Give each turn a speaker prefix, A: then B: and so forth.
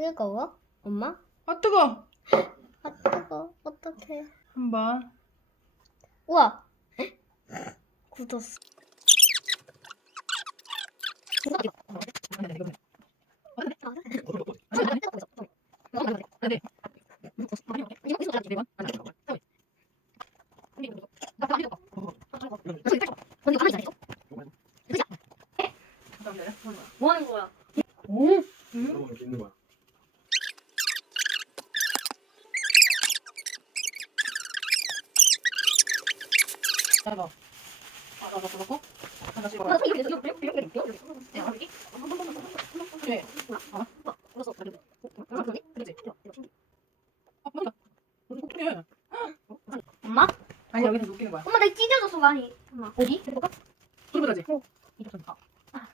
A: 뜨거워? 엄마?
B: 아 뜨거.
A: 아 뜨거. 어떡해.
B: 한번.
A: 우와. 굳었어. 뭐 하는 거야? 오?
C: 그런 거 있는 거야.
B: 잡아. 아, 잡아.
A: 이렇게 이렇게 이렇게 이렇게 이렇게 이렇게
B: 네, 그렇지. 해?
A: 엄마?
B: 아니, 여기서 녹이는 거야.
A: 엄마 나 찢어졌어 많이. 엄마 어디? 해볼까?
B: 이쪽 손. 아.